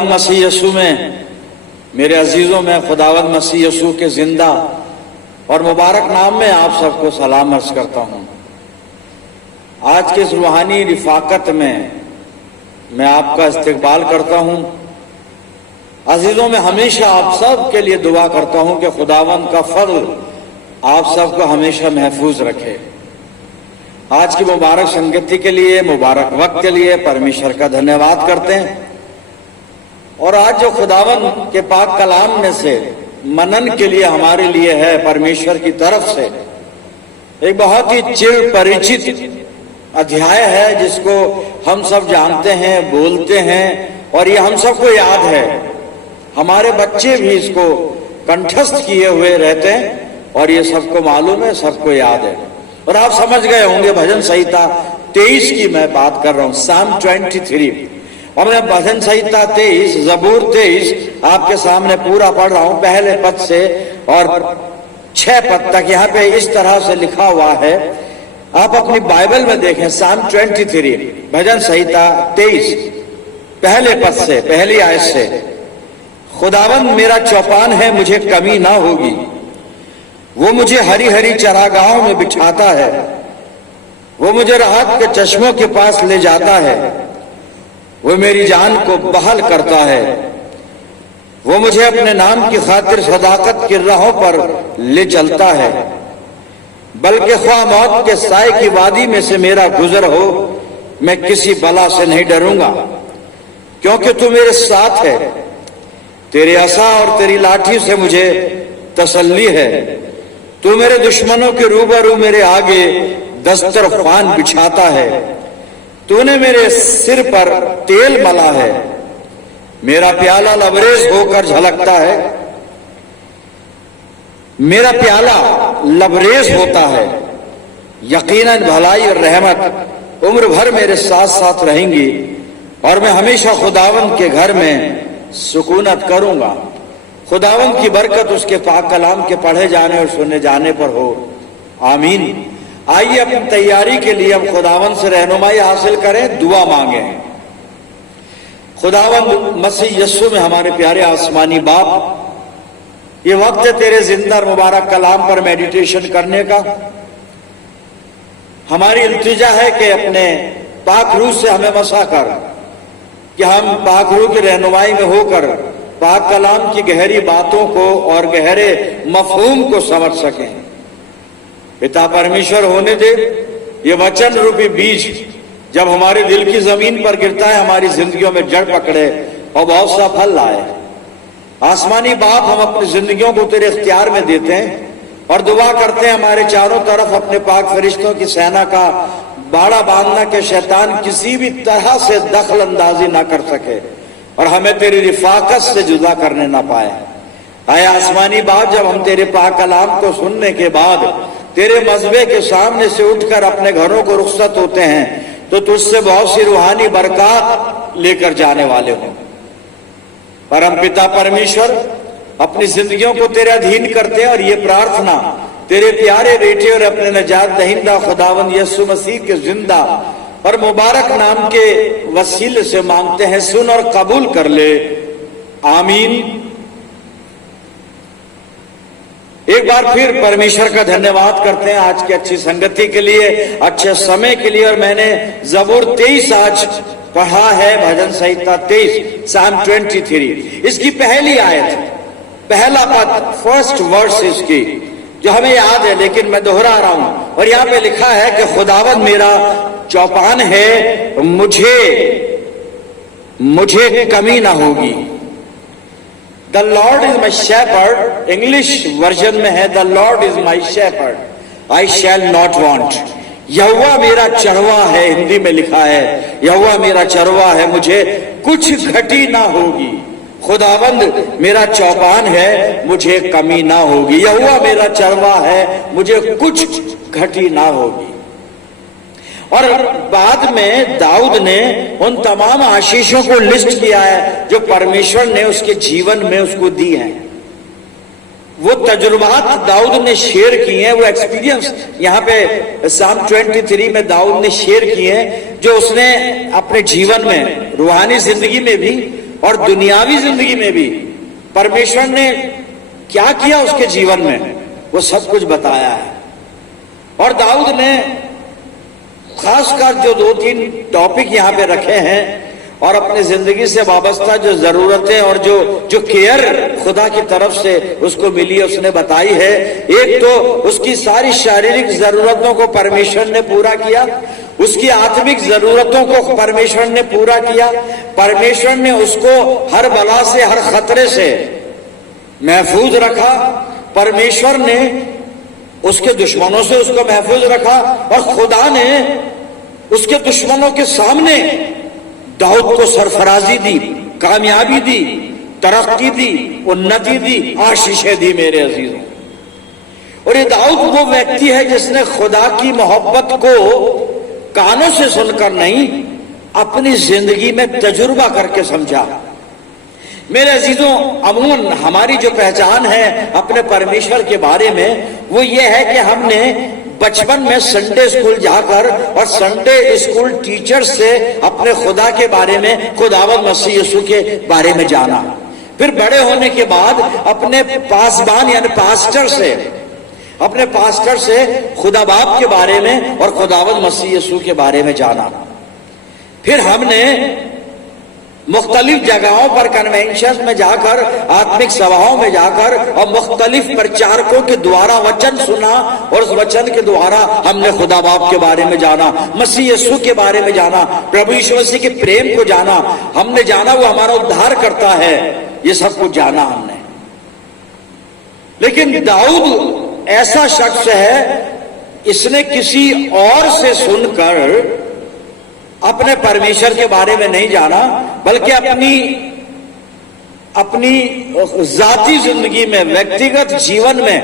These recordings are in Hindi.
खुदावंद मसीह यीशु में मेरे अजीजों में खुदावंद मसीह यीशु के जिंदा और मुबारक नाम में आप सबको सलाम अर्ज करता हूं। आज के इस रूहानी रिफाकत में मैं आपका इस्तकबाल करता हूं। अजीजों में हमेशा आप सब के लिए दुआ करता हूं कि खुदावंद का फजल आप सबको हमेशा महफूज रखे। आज की मुबारक संगति के लिए, मुबारक वक्त के लिए परमेश्वर का धन्यवाद करते हैं। और आज जो खुदावंद के पाक कलाम में से मनन के लिए हमारे लिए है परमेश्वर की तरफ से, एक बहुत ही चिर परिचित अध्याय है जिसको हम सब जानते हैं, बोलते हैं और ये हम सबको याद है। हमारे बच्चे भी इसको कंठस्थ किए हुए रहते हैं और ये सबको मालूम है, सबको याद है। और आप समझ गए होंगे भजन संहिता 23 की मैं बात कर रहा हूं, साम 23। और मैं भजन संहिता 23, जबूर 23 आपके सामने पूरा पढ़ रहा हूं, पहले पद से और 6 पद तक। यहां पे इस तरह से लिखा हुआ है, आप अपनी बाइबल में देखें, साम 23 भजन संहिता 23 पहले पद से, पहली आयत से। खुदावंद मेरा चौपान है, मुझे कमी ना होगी। वो मुझे हरी हरी चरागाहों में बिठाता है, वो मुझे राहत के चश्मों के पास ले जाता है, वो मेरी जान को बहाल करता है, वो मुझे अपने नाम की खातिर सदाकत की राहों पर ले चलता है। बल्कि ख्वाह मौत के साए की वादी में से मेरा गुजर हो, मैं किसी बला से नहीं डरूंगा, क्योंकि तू मेरे साथ है। तेरे असा और तेरी लाठी से मुझे तसल्ली है। तू मेरे दुश्मनों के रूबरू मेरे आगे दस्तरखान बिछाता है। तूने मेरे सिर पर तेल मला है, मेरा प्याला लबरेज होकर झलकता है। मेरा प्याला लबरेज होता है। यकीनन भलाई और रहमत उम्र भर मेरे साथ साथ रहेंगी और मैं हमेशा खुदावंद के घर में सुकूनत करूंगा। खुदावंद की बरकत उसके पाक कलाम के पढ़े जाने और सुने जाने पर हो, आमीन। आइए अपनी तैयारी के लिए हम खुदावंद से रहनुमाई हासिल करें, दुआ मांगे। खुदावंद मसीह यीशु में हमारे प्यारे आसमानी बाप, ये वक्त है तेरे जिंदा और मुबारक कलाम पर मेडिटेशन करने का। हमारी इल्तिजा है कि अपने पाक रूह से हमें मसा कर, कि हम पाक रूह की रहनुमाई में होकर पाक कलाम की गहरी बातों को और गहरे मफहूम को समझ सकें। पिता परमेश्वर, होने दे ये वचन रूपी बीज जब हमारे दिल की जमीन पर गिरता है, हमारी जिंदगियों में जड़ पकड़े और बहुत सा फल लाए। आसमानी बाप, हम अपनी जिंदगियों को तेरे इख्तियार में देते हैं और दुआ करते हैं हमारे चारों तरफ अपने पाक फरिश्तों की सेना का बाड़ा बांधना के शैतान किसी भी तरह से दखल अंदाजी ना कर सके और हमें तेरी रिफाकत से जुदा करने ना पाए। आए आसमानी बाप, जब हम तेरे पाक कलाम को सुनने के बाद तेरे मजबे के सामने से उठकर अपने घरों को रुखसत होते हैं, तो तुझसे बहुत सी रूहानी बरकत लेकर जाने वाले हों। परम पिता परमेश्वर, अपनी जिंदगियों को तेरे अधीन करते हैं और ये प्रार्थना तेरे प्यारे बेटे और अपने नजात दहिंदा खुदावंद यीशु मसीह के जिंदा और मुबारक नाम के वसीले से मांगते हैं, सुन और कबूल कर ले, आमीन। एक बार फिर परमेश्वर का धन्यवाद करते हैं आज की अच्छी संगति के लिए, अच्छे समय के लिए। और मैंने जबूर 23 आज पढ़ा है, भजन संहिता 23, साम 23। इसकी पहली आयत, पहला पद, फर्स्ट वर्स इसकी, जो हमें याद है लेकिन मैं दोहरा रहा हूं। और यहां पे लिखा है कि खुदावंद मेरा चौपान है, मुझे कमी ना होगी। The Lord is my shepherd, English version में है the Lord is my shepherd, I shall not want. यहोवा मेरा चरवा है, हिंदी में लिखा है यहोवा मेरा चरवा है, मुझे कुछ घटी ना होगी। खुदावंद मेरा चौपान है, मुझे कमी ना होगी। यहोवा मेरा चरवा है, मुझे कुछ घटी ना होगी। और बाद में दाऊद ने उन तमाम आशीषों को लिस्ट किया है जो परमेश्वर ने उसके जीवन में उसको दी हैं। वो तजुर्बात दाऊद ने शेयर किए हैं, वो एक्सपीरियंस यहाँ पे साम 23 में दाऊद ने शेयर किए हैं, जो उसने अपने जीवन में, रूहानी जिंदगी में भी और दुनियावी जिंदगी में भी परमेश्वर ने क्या किया उसके जीवन में, वो सब कुछ बताया है। और दाऊद ने खासकर जो 2-3 टॉपिक यहां पे रखे हैं और अपनी जिंदगी से वाबस्ता जो जरूरतें और जो केयर खुदा की तरफ से उसको मिली है उसने बताई है। एक तो उसकी सारी शारीरिक जरूरतों को परमेश्वर ने पूरा किया, उसकी आत्मिक जरूरतों को परमेश्वर ने पूरा किया, परमेश्वर ने उसको हर बला से हर खतरे से महफूज रखा, परमेश्वर ने उसके दुश्मनों से उसको महफूज रखा और खुदा ने उसके दुश्मनों के सामने दाऊद को सरफराजी दी, कामयाबी दी, तरक्की दी, उन्नति दी, आशीषें दी मेरे अजीजों। और ये दाऊद वो व्यक्ति है जिसने खुदा की मोहब्बत को कानों से सुनकर नहीं, अपनी जिंदगी में तजुर्बा करके समझा। मेरे अजीजों, अमूमन हमारी जो पहचान है अपने परमेश्वर के बारे में वो ये है कि हमने बचपन में संडे स्कूल जाकर और संडे स्कूल टीचर से अपने खुदा के बारे में, खुदावंद मसीह यीशु के बारे में जाना। फिर बड़े होने के बाद अपने पासबान यानी पास्टर से, अपने पास्टर से खुदा बाप के बारे में और खुदावंद मसीह यीशु के बारे में जाना। फिर हमने मुख्तलिफ जगहों पर कन्वेंशन में जाकर, आत्मिक सभाओं में जाकर और मुख्तलिफ प्रचारकों के द्वारा वचन सुना और उस वचन के द्वारा हमने खुदा बाप के बारे में जाना, मसीह यीशु के बारे में जाना, प्रभु यीशु मसीह के प्रेम को जाना, हमने जाना वो हमारा उद्धार करता है, ये सब कुछ जाना हमने। लेकिन दाऊद ऐसा शख्स है, इसने किसी और से सुनकर अपने परमेश्वर के बारे में नहीं जाना, बल्कि अपनी जाती जिंदगी में, व्यक्तिगत जीवन में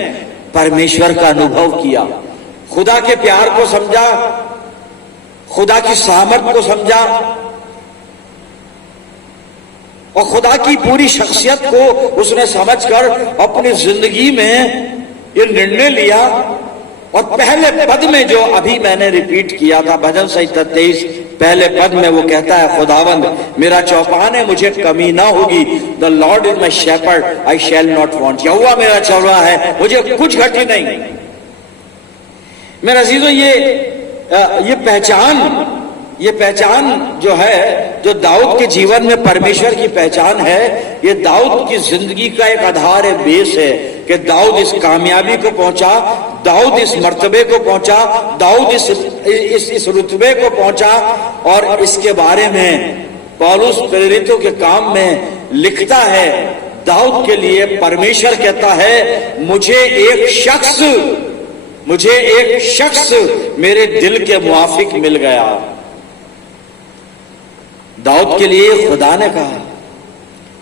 परमेश्वर का अनुभव किया, खुदा के प्यार को समझा, खुदा की सामर्थ को समझा और खुदा की पूरी शख्सियत को उसने समझकर अपनी जिंदगी में ये निर्णय लिया। और पहले पद में जो अभी मैंने रिपीट किया था, भजन संहिता 23 पहले पद में वो कहता है, खुदावंद मेरा चौपान है, मुझे कमी ना होगी। The Lord is my shepherd, I shall not want. यहोवा मेरा चरवाहा है, मुझे कुछ घटी नहीं। मेरे अजीजों, ये पहचान जो है, जो दाऊद के जीवन में परमेश्वर की पहचान है, ये दाऊद की जिंदगी का एक आधार है, बेस है कि दाऊद इस कामयाबी को पहुंचा, दाऊद इस मर्तबे को पहुंचा, दाऊद इस रुतबे को पहुंचा। और इसके बारे में पौलुस प्रेरितों के काम में लिखता है, दाऊद के लिए परमेश्वर कहता है, मुझे एक शख्स मेरे दिल के मुआफिक मिल गया। दाऊद के लिए खुदा ने कहा,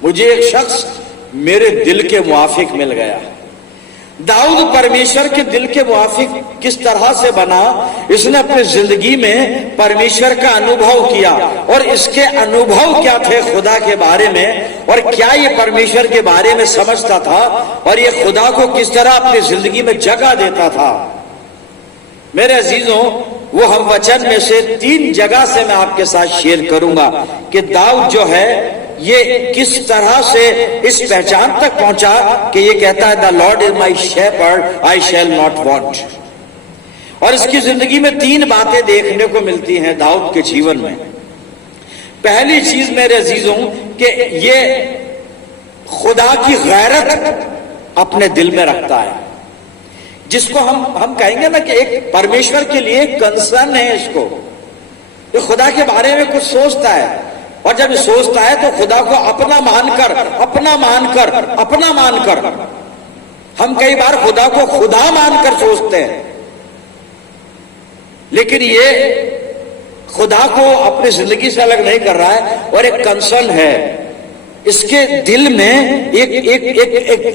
मुझे एक शख्स मेरे दिल के मुआफिक मिल गया। दाऊद परमेश्वर के दिल के मुआफिक किस तरह से बना? इसने अपनी जिंदगी में परमेश्वर का अनुभव किया, और इसके अनुभव क्या थे खुदा के बारे में, और क्या ये परमेश्वर के बारे में समझता था, और ये खुदा को किस तरह अपनी जिंदगी में जगह देता था। मेरे अजीजों, वो हम वचन में से 3 जगह से मैं आपके साथ शेयर करूंगा कि दाऊद जो है ये किस तरह से इस पहचान तक पहुंचा कि ये कहता है, the Lord is my shepherd, I shall not want. और इसकी जिंदगी में 3 बातें देखने को मिलती हैं दाऊद के जीवन में। पहली चीज मेरे अजीजों कि ये खुदा की गैरत अपने दिल में रखता है, जिसको हम कहेंगे ना कि एक परमेश्वर के लिए कंसर्न है इसको, ये खुदा के बारे में कुछ सोचता है, और जब सोचता है तो खुदा को अपना मानकर हम कई बार खुदा को खुदा मानकर सोचते हैं, लेकिन ये खुदा को अपनी जिंदगी से अलग नहीं कर रहा है, और एक कंसर्न है, इसके दिल में एक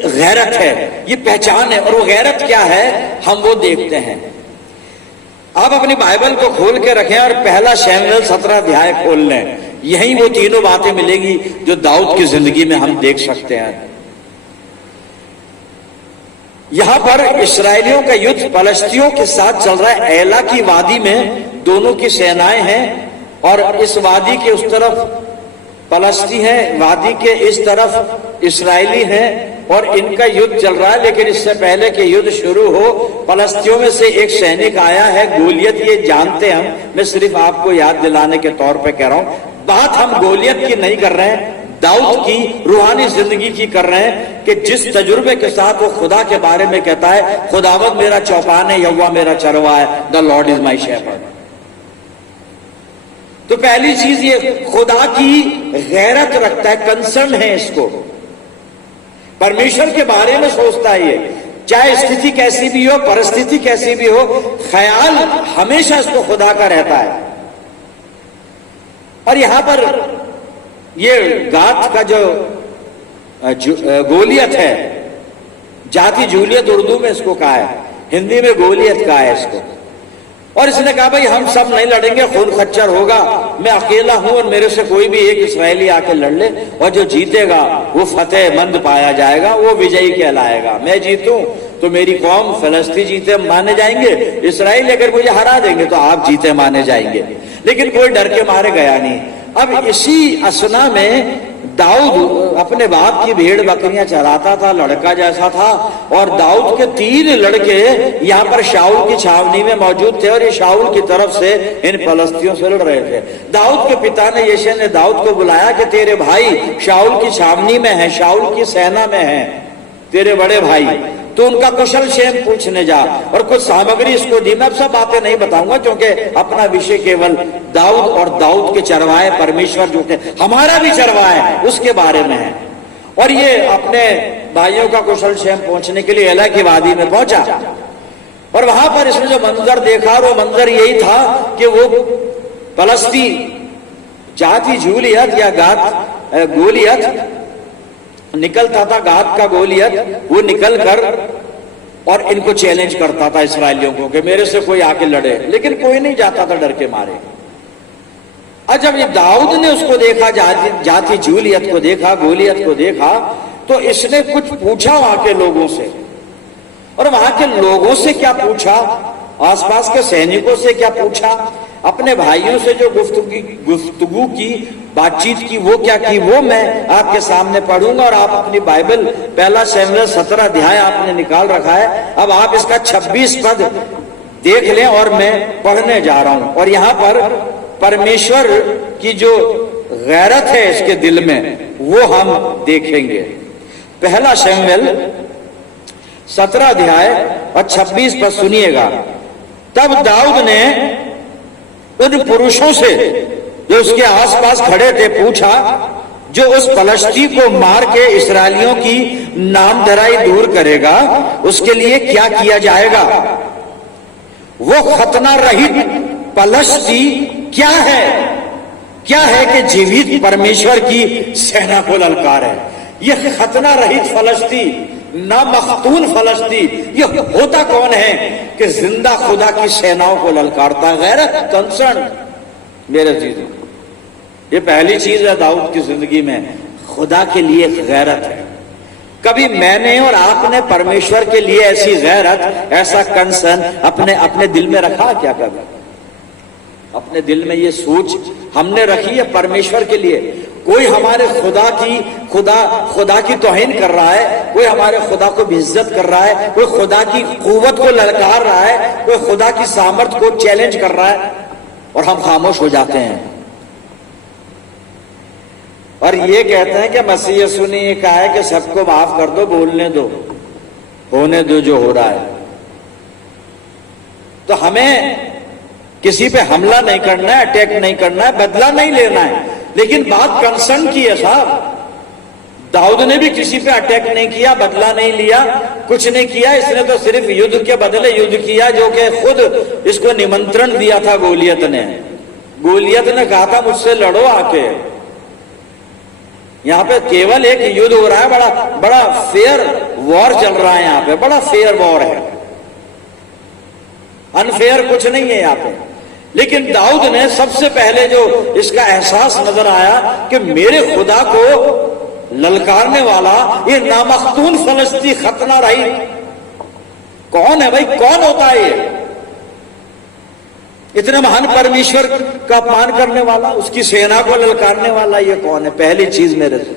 गैरत है, ये पहचान है। और वो गैरत क्या है, हम वो देखते हैं। आप अपनी बाइबल को खोल के रखें और पहला शमूएल 17 अध्याय खोल लें, यही वो तीनों बातें मिलेगी जो दाऊद की जिंदगी में हम देख सकते हैं। यहां पर इस्राएलियों का युद्ध फलस्तियों के साथ चल रहा है। एला की वादी में दोनों की सेनाएं हैं, और इस वादी के उस तरफ फलस्ती है, वादी के इस तरफ इसराइली हैं और इनका युद्ध चल रहा है। लेकिन इससे पहले कि युद्ध शुरू हो, फलस्तियों में से एक सैनिक आया है, गोलियत, ये जानते हम, मैं सिर्फ आपको याद दिलाने के तौर पे कह रहा हूं। बात हम गोलियत की नहीं कर रहे हैं, दाऊद की रूहानी जिंदगी की कर रहे हैं कि जिस तजुर्बे के साथ वो खुदा के बारे में कहता है, खुदावंद मेरा चौपान है, यहोवा मेरा चरवा है, the Lord is my shepherd. तो पहली चीज ये खुदा की गैरत रखता है, कंसर्न है इसको, परमेश्वर के बारे में सोचता है ये, चाहे स्थिति कैसी भी हो, परिस्थिति कैसी भी हो, ख्याल हमेशा इसको खुदा का रहता है। और यहां पर ये गात का जो गोलियत है, जाति जूलियत उर्दू में इसको कहा है, हिंदी में गोलियत कहा है इसको। और इसने कहा भाई हम सब नहीं लड़ेंगे, खून खच्चर होगा, मैं अकेला हूं और मेरे से कोई भी एक इस्राएली आके लड़ ले और जो जीतेगा वो फतेहमंद पाया जाएगा, वो विजयी कहलाएगा। मैं जीतूं तो मेरी कौम फलस्ती जीते माने जाएंगे, इसराइल अगर मुझे हरा देंगे तो आप जीते माने जाएंगे। लेकिन कोई डर के मारे गया नहीं। अब इसी असना में दाऊद अपने बाप की भेड़ बकरियां चराता था, लड़का जैसा था, और दाऊद के 3 लड़के यहां पर शाऊल की छावनी में मौजूद थे और ये शाऊल की तरफ से इन फलस्तियों से लड़ रहे थे। दाऊद के पिता ने, यिशै ने दाऊद को बुलाया कि तेरे भाई शाऊल की छावनी में है, शाऊल की सेना में है, तेरे बड़े भाई, तो उनका कुशल क्षेम पूछने जा और कुछ सामग्री इसको दी। मैं सब बातें नहीं बताऊंगा क्योंकि अपना विषय केवल दाऊद और दाऊद के चरवाहे परमेश्वर जो के हमारा भी चरवाहा है उसके बारे में है। और ये अपने भाइयों का कुशल क्षेम पहुंचने के लिए एला की वादी में पहुंचा और वहां पर इसने जो मंजर देखा, वो मंजर यही था कि वो फलस्ती जाति जूलियत या गात गोलियत निकलता था, गात का गोलियत, वो निकल कर और इनको चैलेंज करता था इसराइलियों को कि मेरे से कोई आके लड़े, लेकिन कोई नहीं जाता था डर के मारे। और जब ये दाऊद ने उसको देखा, जाति जूलियत को देखा, गोलियत को देखा, तो इसने कुछ पूछा वहां के लोगों से। और वहां के लोगों से क्या पूछा, आसपास के सैनिकों से क्या पूछा, अपने भाइयों से जो गुफ्तगू की, बातचीत की, वो क्या की, वो मैं आपके सामने पढ़ूंगा। और आप अपनी बाइबल 1 शमूएल 17 अध्याय आपने निकाल रखा है, अब आप इसका 26 पद देख लें और मैं पढ़ने जा रहा हूं। और यहां पर परमेश्वर की जो गैरत है इसके दिल में वो हम देखेंगे। 1 शमूएल 17 अध्याय और 26 पद सुनिएगा। तब दाऊद ने उन पुरुषों से जो उसके आसपास खड़े थे पूछा, जो उस फलस्ती को मार के इस्राएलियों की नामधराई दूर करेगा, उसके लिए क्या किया जाएगा? वो खतना रहित फलस्ती क्या है? क्या है कि जीवित परमेश्वर की सेना को ललकार है। यह खतना रहित फलस्ती, ना मखतून फलस्ती, ये होता कौन है कि जिंदा खुदा की सेनाओं को ललकारता है? गैरत, कंसर्न। मेरे चीजों, ये पहली चीज है दाऊद की जिंदगी में, खुदा के लिए गैरत है। कभी मैंने और आपने परमेश्वर के लिए ऐसी गैरत, ऐसा कंसर्न अपने दिल में रखा क्या? कभी अपने दिल में ये सोच हमने रखी है परमेश्वर के लिए? कोई हमारे खुदा की तौहीन कर रहा है, कोई हमारे खुदा को बेइज्जत कर रहा है, कोई खुदा की कुव्वत को ललकार रहा है, कोई खुदा की सामर्थ को चैलेंज कर रहा है और हम खामोश हो जाते हैं और ये कहते हैं कि मसीह यीशु ने ये कहा है कि सबको माफ कर दो, बोलने दो, होने दो जो हो रहा है। तो हमें किसी पे हमला नहीं करना है, अटैक नहीं करना है, बदला नहीं लेना है, लेकिन बात कंसर्न की है साहब। दाऊद ने भी किसी पे अटैक नहीं किया, बदला नहीं लिया, कुछ नहीं किया। इसने तो सिर्फ युद्ध के बदले युद्ध किया, जो कि खुद इसको निमंत्रण दिया था गोलियत ने। गोलियत ने कहा था मुझसे लड़ो आके। यहां पे केवल एक युद्ध हो रहा है, बड़ा फेयर वॉर चल रहा है यहां पे, बड़ा फेयर वॉर है, अनफेयर कुछ नहीं है यहां पे। लेकिन दाऊद ने सबसे पहले जो इसका एहसास नजर आया कि मेरे खुदा को ललकारने वाला ये नामख्तून फलस्ती खतना रही कौन है भाई? कौन होता है ये? इतने महान परमेश्वर का अपमान करने वाला, उसकी सेना को ललकारने वाला ये कौन है? पहली चीज मेरे से,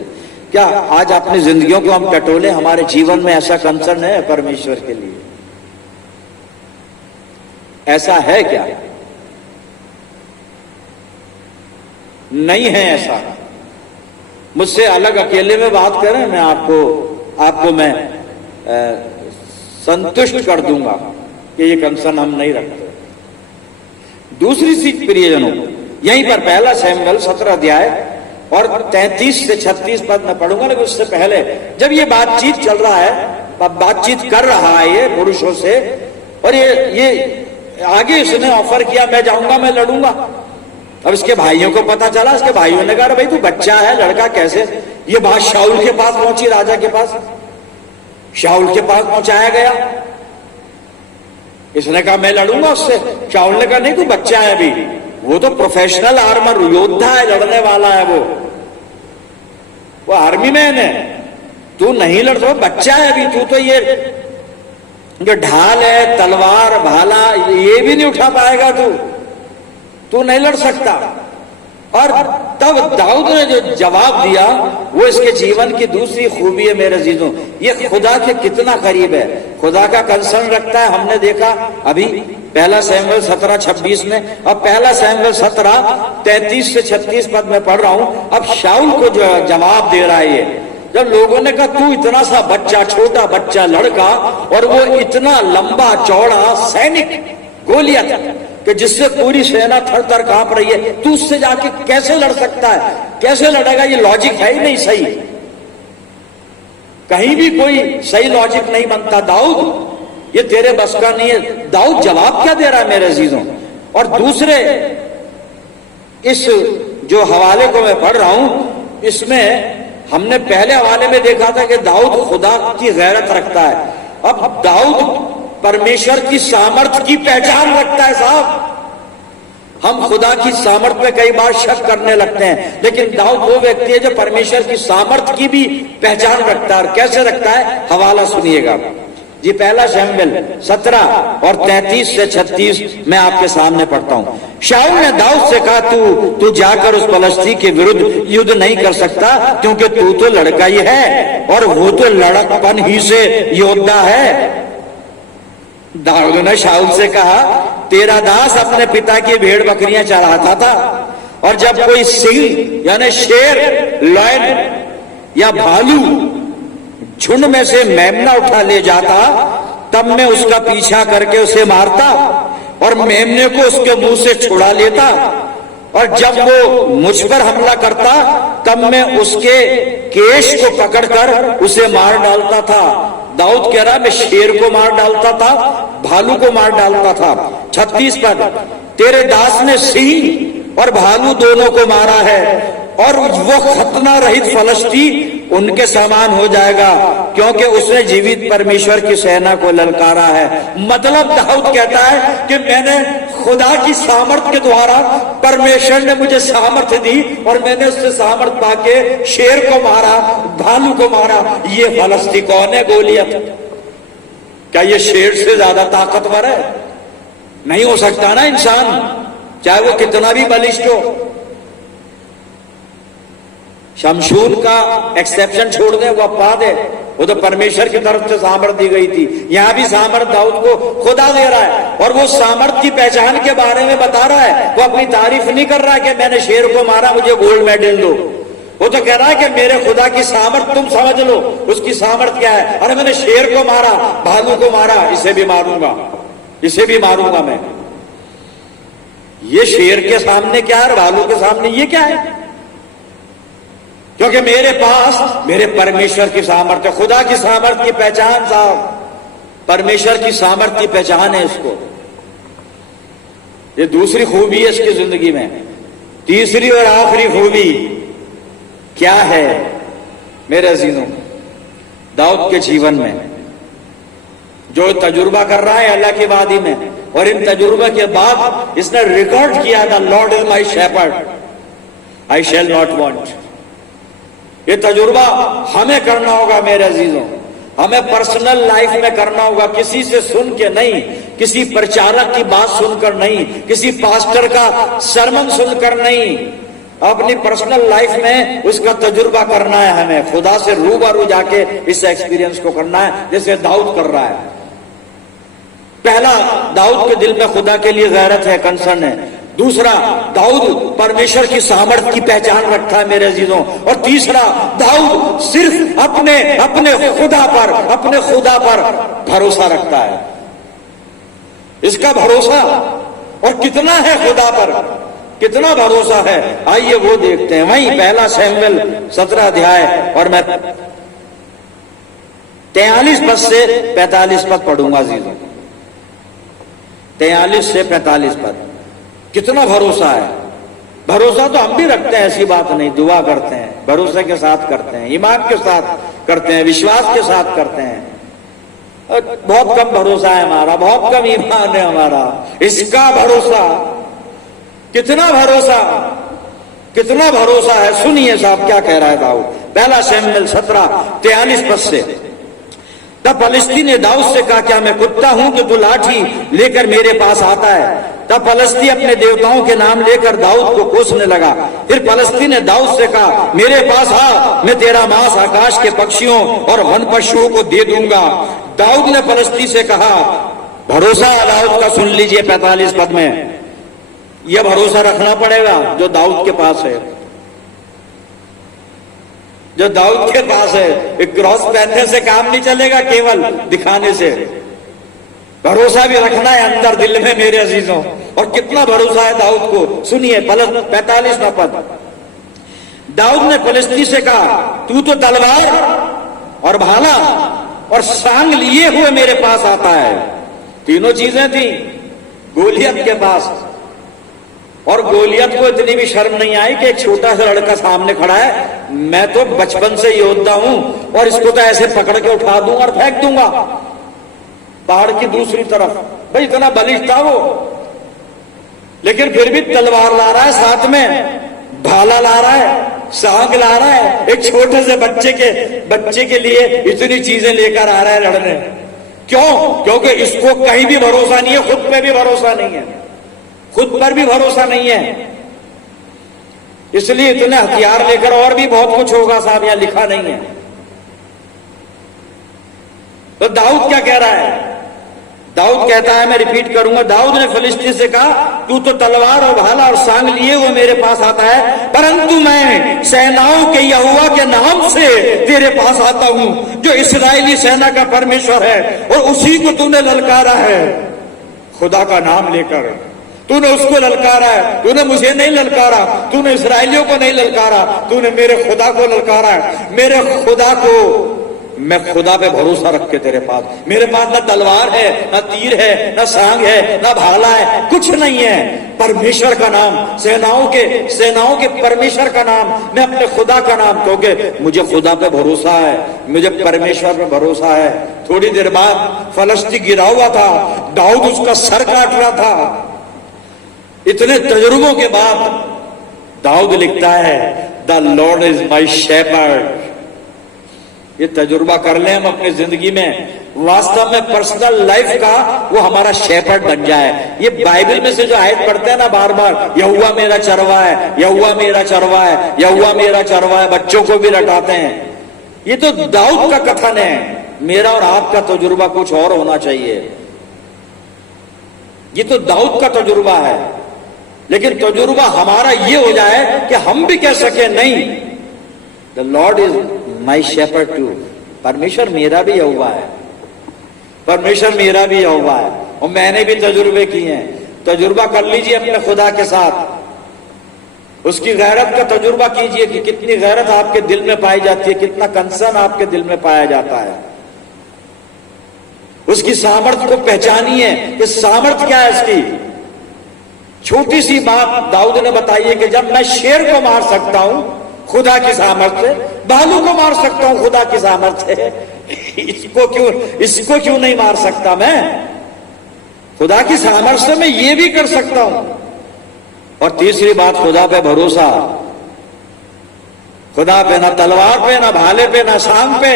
क्या आज अपनी जिंदगियों को हम टटोले? हमारे जीवन में ऐसा कंसर्न है परमेश्वर के लिए? ऐसा है क्या? नहीं है ऐसा। मुझसे अलग अकेले में बात करें, मैं आपको मैं संतुष्ट कर दूंगा कि ये कंसर्न हम नहीं रखते। दूसरी चीज प्रियजनों, यहीं पर पहला शमूएल 17 अध्याय और 33 से 36 पद में पढ़ूंगा, लेकिन उससे पहले जब ये बातचीत चल रहा है, बातचीत कर रहा है ये पुरुषों से, और ये आगे उसने ऑफर किया मैं जाऊंगा, मैं लड़ूंगा। अब इसके भाइयों को पता चला, इसके भाइयों ने कहा भाई तू बच्चा है, लड़का कैसे? ये बात शाऊल के पास पहुंची, राजा के पास, शाऊल के पास पहुंचाया गया। इसने कहा मैं लड़ूंगा उससे। शाऊल ने कहा नहीं, तू बच्चा है अभी, वो तो प्रोफेशनल आर्मर योद्धा है, लड़ने वाला है, वो आर्मी मैन है, तू नहीं लड़ सकता, बच्चा है अभी, तू तो ये जो ढाल है, तलवार, भाला, ये भी नहीं उठा पाएगा, तू नहीं लड़ सकता। और तब दाऊद ने जो जवाब दिया वो इसके जीवन की दूसरी खूबी है मेरे अजीजों। ये खुदा के कितना करीब है, खुदा का कंसर्न रखता है। हमने देखा अभी पहला शमूएल 17:26 में, अब पहला शमूएल 17:33 से 36 पद में पढ़ रहा हूं। अब शाऊल को जो जवाब दे रहा है ये, जब लोगों ने कहा तू इतना सा बच्चा, छोटा बच्चा लड़का, और वो इतना लंबा चौड़ा सैनिक गोलियत कि जिससे पूरी सेना थर थर कांप रही है, तू उससे जाके कैसे लड़ सकता है? कैसे लड़ेगा? ये लॉजिक है ही नहीं सही, कहीं भी कोई सही लॉजिक नहीं बनता। दाऊद ये तेरे बस का नहीं है। दाऊद जवाब क्या दे रहा है मेरे अजीजों? और दूसरे इस जो हवाले को मैं पढ़ रहा हूं, इसमें हमने पहले हवाले में देखा था कि दाऊद खुदा की गैरत रखता है। अब दाऊद परमेश्वर की सामर्थ्य की पहचान रखता है। साहब, हम खुदा की सामर्थ्य में कई बार शक करने लगते हैं, लेकिन दाऊद वो व्यक्ति है जो परमेश्वर की सामर्थ्य की भी पहचान रखता है। और कैसे रखता है? हवाला सुनिएगा जी, पहला शमूएल 17 और 33 से 36 मैं आपके सामने पढ़ता हूं। शाऊल ने दाऊद से कहा तू जाकर उस फलस्ती के विरुद्ध युद्ध नहीं कर सकता, क्योंकि तू तो लड़का ही है और वो तो लड़कपन ही से योद्धा है। दाऊद ने शाऊल से कहा तेरा दास अपने पिता की भेड़ बकरियां चराता था, और जब कोई सिंह यानी शेर, लायन या भालू झुंड में से मेमना उठा ले जाता, तब मैं उसका पीछा करके उसे मारता और मेमने को उसके मुंह से छुड़ा लेता, और जब वो मुझ पर हमला करता तब मैं उसके केश को पकड़कर उसे मार डालता था। दाऊद कह रहा मैं शेर को मार डालता था, भालू को मार डालता था। 36 पद, तेरे दास ने सिंह और भालू दोनों को मारा है, और वो खतना रहित फलस्ती उनके समान हो जाएगा, क्योंकि उसने जीवित परमेश्वर की सेना को ललकारा है। मतलब दाऊद कहता है कि मैंने खुदा की सामर्थ्य के द्वारा, परमेश्वर ने मुझे सामर्थ्य दी और मैंने उससे सामर्थ्य पाके शेर को मारा, भालू को मारा। ये फलस्ती कौन है? गोलियत। क्या ये शेर से ज्यादा ताकतवर है? नहीं हो सकता ना इंसान, चाहे वो कितना भी बलिष्ठ हो। शमशून का एक्सेप्शन छोड़ दे, वो अपवाद है, वो तो परमेश्वर की तरफ से सामर्थ्य दी गई थी। यहां भी सामर्थ्य दाऊद को खुदा दे रहा है, और वो सामर्थ्य की पहचान के बारे में बता रहा है। वो अपनी तारीफ नहीं कर रहा कि मैंने शेर को मारा मुझे गोल्ड मेडल दो। वो तो कह रहा है कि मेरे खुदा की सामर्थ्य तुम समझ लो, उसकी सामर्थ्य क्या है। अरे मैंने शेर को मारा, भालू को मारा, इसे भी मारूंगा, इसे भी मारूंगा मैं। ये शेर के सामने क्या है, भालू के सामने ये क्या है? क्योंकि मेरे पास मेरे परमेश्वर की सामर्थ्य, खुदा की सामर्थ्य की पहचान। साहब, परमेश्वर की सामर्थ्य की पहचान है इसको। ये दूसरी खूबी है इसकी जिंदगी में। तीसरी और आखिरी खूबी क्या है मेरे अजीजों? दाऊद के जीवन में जो तजुर्बा कर रहा है अल्लाह की वादी में, और इन तजुर्बे के बाद इसने रिकॉर्ड किया था, Lord is my shepherd, I shall not want. ये तजुर्बा हमें करना होगा मेरे अजीजों। हमें पर्सनल लाइफ में करना होगा, किसी से सुन के नहीं, किसी प्रचारक की बात सुनकर नहीं, किसी पास्टर का सरमन सुनकर नहीं, अपनी पर्सनल लाइफ में उसका तजुर्बा करना है। हमें खुदा से रूबरू जाके इस एक्सपीरियंस को करना है, जैसे दाऊद कर रहा है। पहला, दाऊद के दिल में खुदा के लिए गैरत है, कंसर्न है। दूसरा, दाऊद परमेश्वर की सामर्थ की पहचान रखता है मेरे अजीजों। और तीसरा, दाऊद सिर्फ अपने खुदा पर भरोसा रखता है। इसका भरोसा और कितना है खुदा पर, कितना भरोसा है, आइए वो देखते हैं। वहीं पहला शमूएल 17 अध्याय, और मैं 43 पद से 45 पद पढ़ूंगा अजीजों। 43 से 45 पद। कितना भरोसा है। भरोसा तो हम भी रखते हैं, ऐसी बात नहीं, दुआ करते हैं, भरोसे के साथ करते हैं, ईमान के साथ करते हैं, विश्वास के साथ करते हैं। और बहुत कम भरोसा है हमारा, बहुत कम ईमान है हमारा। इसका भरोसा, कितना भरोसा, कितना भरोसा है। सुनिए साहब क्या कह रहा है दाऊद। पहला शमूएल 17:43 पद से। तब फलिस्ती ने दाऊद से कहा, क्या मैं कुत्ता हूं कि तू लाठी लेकर मेरे पास आता है? तब फलिस्ती अपने देवताओं के नाम लेकर दाऊद को कोसने लगा। फिर फलिस्ती ने दाऊद से कहा, मेरे पास आ, मैं तेरा मांस आकाश के पक्षियों और वन पशुओं को दे दूंगा। दाऊद ने फलिस्ती से कहा, भरोसा है दाऊद का, सुन लीजिए 45 पद में। यह भरोसा रखना पड़ेगा जो दाऊद के पास है, जो दाऊद के पास है। एक क्रॉस पहनने से काम नहीं चलेगा, केवल दिखाने से। भरोसा भी रखना है अंदर दिल में मेरे अजीजों। और कितना भरोसा है दाऊद को, सुनिए 45वां पद। दाऊद ने फलिस्ती से कहा, तू तो तलवार और भाला और सांग लिए हुए मेरे पास आता है। तीनों चीजें थी गोलियत के पास। और गोलियत को इतनी भी शर्म नहीं आई कि एक छोटा सा लड़का सामने खड़ा है, मैं तो बचपन से योद्धा हूं और इसको तो ऐसे पकड़ के उठा दूंगा और फेंक दूंगा पहाड़ की दूसरी तरफ। भाई इतना बलिष्ठ था वो, लेकिन फिर भी तलवार ला रहा है, साथ में भाला ला रहा है, सांग ला रहा है। एक छोटे से बच्चे के लिए इतनी चीजें लेकर आ रहा है लड़ने। क्यों? क्योंकि इसको कहीं भी भरोसा नहीं है, खुद पे भी भरोसा नहीं है, खुद पर भी भरोसा नहीं है। इसलिए इतने हथियार लेकर, और भी बहुत कुछ होगा साहब, यहां लिखा नहीं है। तो दाऊद क्या कह रहा है? दाऊद कहता है, मैं रिपीट करूंगा, दाऊद ने फलिस्ती से कहा, तू तो तलवार और भाला और सांग लिए हुए मेरे पास आता है, परंतु मैं सेनाओं के यहोवा के नाम से तेरे पास आता हूं, जो इस्राएली सेना का परमेश्वर है, और उसी को तूने ललकारा है। खुदा का नाम लेकर तूने उसको ललकारा है, तूने मुझे नहीं ललकारा, तूने इस्राएलियों को नहीं ललकारा, तूने मेरे खुदा को ललकारा है। मेरे खुदा को, मैं खुदा पे भरोसा रख के तेरे पास, मेरे पास ना तलवार है, ना तीर है, ना सांग है, ना भाला है, कुछ नहीं है। परमेश्वर का नाम, सेनाओं के परमेश्वर का नाम, मैं अपने खुदा का नाम, क्योंकि मुझे खुदा पे भरोसा है, मुझे परमेश्वर पे भरोसा है। थोड़ी देर बाद फलिस्ती गिरा हुआ था, दाऊद उसका सर काट रहा था। इतने तजुर्बों के बाद दाऊद लिखता है, the Lord is my shepherd. ये तजुर्बा कर ले हम अपनी जिंदगी में, वास्तव में पर्सनल लाइफ का वो हमारा शेपर्ड बन जाए। ये बाइबल में से जो आयत पढ़ते हैं ना बार बार, यहोवा मेरा चरवा है, यहोवा मेरा चरवा है, यहोवा मेरा चरवा है, बच्चों को भी रटाते हैं। ये तो दाऊद का कथन है। मेरा और आपका तजुर्बा कुछ और होना चाहिए। ये तो दाऊद का तजुर्बा है, लेकिन तजुर्बा हमारा ये हो जाए कि हम भी कह सके, नहीं, the Lord is my shepherd too. परमेश्वर मेरा भी यहोवा है, परमेश्वर मेरा भी यहोवा है। और मैंने भी तजुर्बे किए हैं। तजुर्बा कर लीजिए अपने खुदा के साथ, उसकी गैरत का तजुर्बा कीजिए कि कितनी गैरत आपके दिल में पाई जाती है, कितना कंसर्न आपके दिल में पाया जाता है। उसकी सामर्थ को पहचानिए कि सामर्थ क्या है इसकी। छोटी सी बात दाऊद ने बताई है कि जब मैं शेर को मार सकता हूं खुदा की सामर्थ्य से, भालू को मार सकता हूं खुदा की सामर्थ्य से, इसको क्यों नहीं मार सकता मैं? खुदा की सामर्थ्य से मैं ये भी कर सकता हूं। और तीसरी बात, खुदा पे भरोसा। खुदा पे, ना तलवार पे, ना भाले पे, ना सांग पे,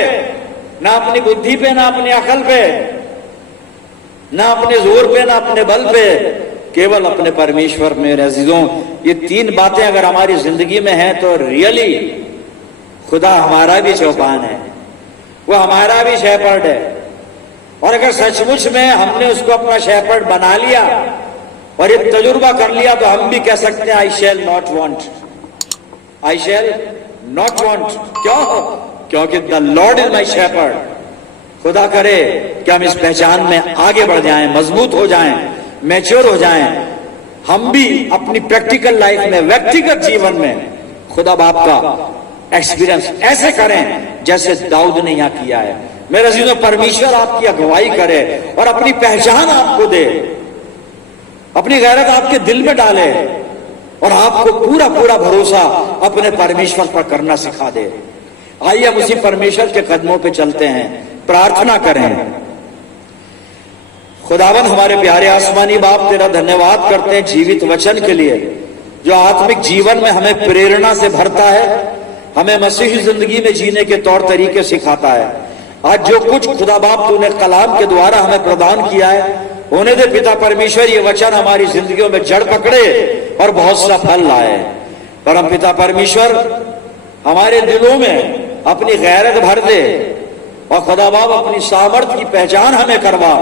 ना अपनी बुद्धि पे, ना अपनी अकल पे, ना अपने जोर पे, ना अपने बल पे, केवल अपने परमेश्वर। मेरे अजीजों, ये तीन बातें अगर हमारी जिंदगी में हैं तो रियली खुदा हमारा भी चौपान है, वो हमारा भी शेपर्ड है। और अगर सचमुच में हमने उसको अपना शेपर्ड बना लिया और ये तजुर्बा कर लिया तो हम भी कह सकते हैं I shall not want, I shall not want. क्यों? क्योंकि the Lord is my shepherd. खुदा करे कि हम इस पहचान में आगे बढ़ जाएं, मजबूत हो जाएं, मैच्योर हो जाएं। हम भी अपनी प्रैक्टिकल लाइफ में, व्यक्तिगत जीवन में खुदा बाप का एक्सपीरियंस ऐसे करें जैसे दाऊद ने यहां किया है। मेरे अजीजों, परमेश्वर आपकी अगुवाई करे और अपनी पहचान आपको दे, अपनी गैरत आपके दिल में डाले और आपको पूरा पूरा भरोसा अपने परमेश्वर पर करना सिखा दे। आइए हम उसी परमेश्वर के कदमों पे चलते हैं, प्रार्थना करें। खुदावन हमारे प्यारे आसमानी बाप, तेरा धन्यवाद करते हैं जीवित वचन के लिए, जो आत्मिक जीवन में हमें प्रेरणा से भरता है, हमें मसीही जिंदगी में जीने के तौर तरीके सिखाता है। आज जो कुछ खुदा बाप तूने कलाम के द्वारा हमें प्रदान किया है, होने दे पिता परमेश्वर ये वचन हमारी जिंदगियों में जड़ पकड़े और बहुत सा फल लाए। परम पिता परमेश्वर, हमारे दिलों में अपनी गैरत भर दे और खुदा बाप अपनी सामर्थ्य की पहचान हमें करवा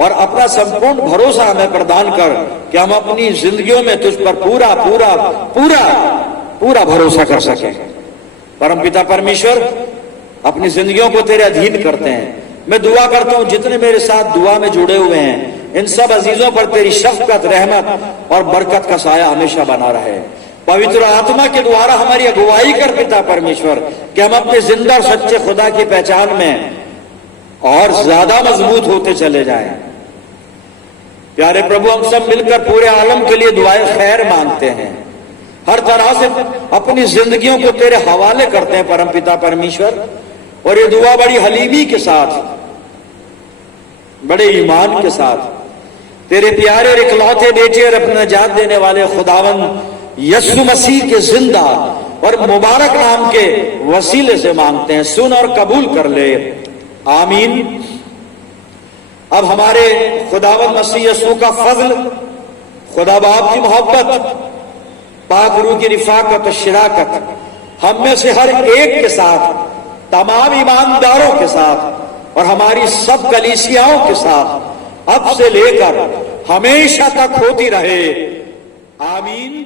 और अपना संपूर्ण भरोसा हमें प्रदान कर कि हम अपनी जिंदगियों में तुझ पर पूरा पूरा पूरा पूरा भरोसा कर सके। परम पिता परमेश्वर, अपनी जिंदगियों को तेरे अधीन करते हैं। मैं दुआ करता हूं जितने मेरे साथ दुआ में जुड़े हुए हैं, इन सब अजीजों पर तेरी शफकत, रहमत और बरकत का साया हमेशा बना रहे। पवित्र आत्मा के द्वारा हमारी अगुवाई कर पिता परमेश्वर कि हम अपने जिंदा और सच्चे खुदा की पहचान में और ज्यादा मजबूत होते चले जाएं। प्यारे प्रभु, हम सब मिलकर पूरे आलम के लिए दुआए खैर मांगते हैं, हर तरह से अपनी जिंदगियों को तेरे हवाले करते हैं परम पिता परमेश्वर। और ये दुआ बड़ी हलीमी के साथ, बड़े ईमान के साथ तेरे प्यारे और इकलौते बेटे और अपना जात देने वाले खुदावन यीशु मसीह के जिंदा और मुबारक नाम के वसीले से मांगते हैं। सुन और कबूल कर ले, आमीन। अब हमारे खुदावन मसीह यीशु का फजल, खुदा बाप की मोहब्बत, पाक रूह की रिफाकत और शिराकत हम में से हर एक के साथ, तमाम ईमानदारों के साथ और हमारी सब कलीसियाओं के साथ अब से लेकर हमेशा तक होती रहे, आमीन।